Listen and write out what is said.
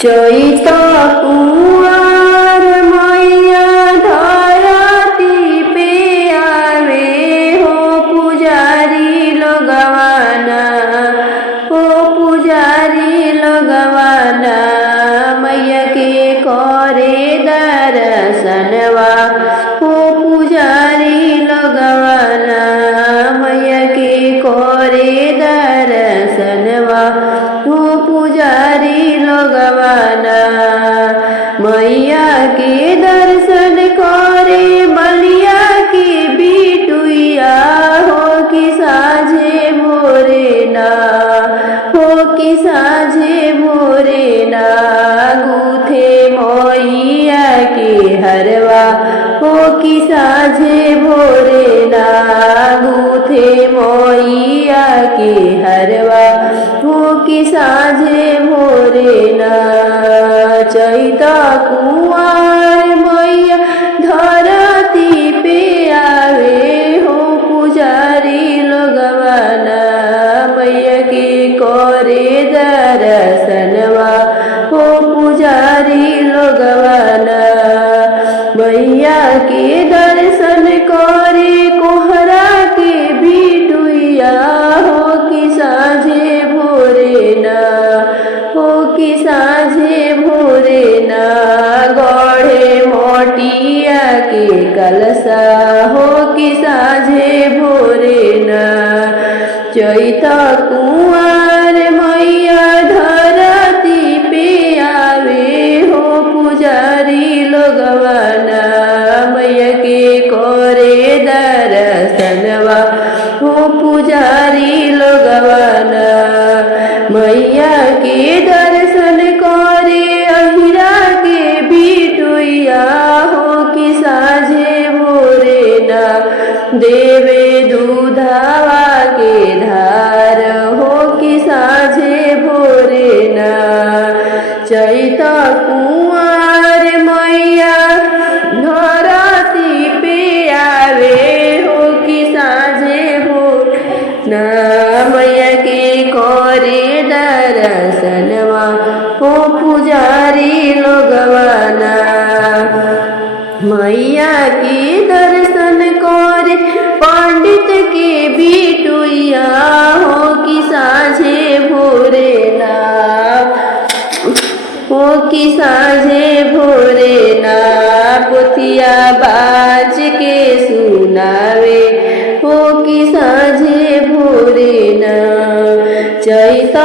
चैत कुआर मैया धरती पे आवे हो पुजारी लगवाना, हो पुजारी लगवाना। मैया के करे दर्शनवा हो पुजारी लगवाना, मैया के करे दर्शनवा हो पुजारी लगवाना। मैया के दर्शन करे बलिया की बिटुइया हो कि साझे भोरे ना, हो कि साझे भोरे ना। गूथे मैया के हरवा हो कि साझे भोरे ना, गूथे मैया के हरवा हो कि साझे भोरे ना। चैत कुआर मैया धरती पे आवे हो पुजारी लगवाना, मैया के करे दर्शनवा हो पुजारी लगवाना। मैया के दर्शन करे कोहरा के बिटुइया हो कि साझे भोरे ना, हो कि साझे भोरे ना। गढ़े मोटिया के कलसा हो कि साझे भोरे ना। चैत कुआर मैया धरती पे आवे हो पुजारी लगवाना, मैया के करे दर्शनवा हो पुजारी लगवाना। मैया के दर्शन करे अहिरा के बिटुइया हो कि साझे भोरे ना। देवे दूधावा के धार हो कि साझे भोरे ना। चैत कुआर मैया धरती पे आवे हो कि साझे भोरे ना, मैया के करे दर्शनवा हो पुजारी लगवाना। मैया के दर्शन करे पंडित के बिटुइया हो कि साझे भोरे ना, हो कि साझे भोरे ना। पोथिया बाज के सुनावे हो कि साझे भोरे ना। चैत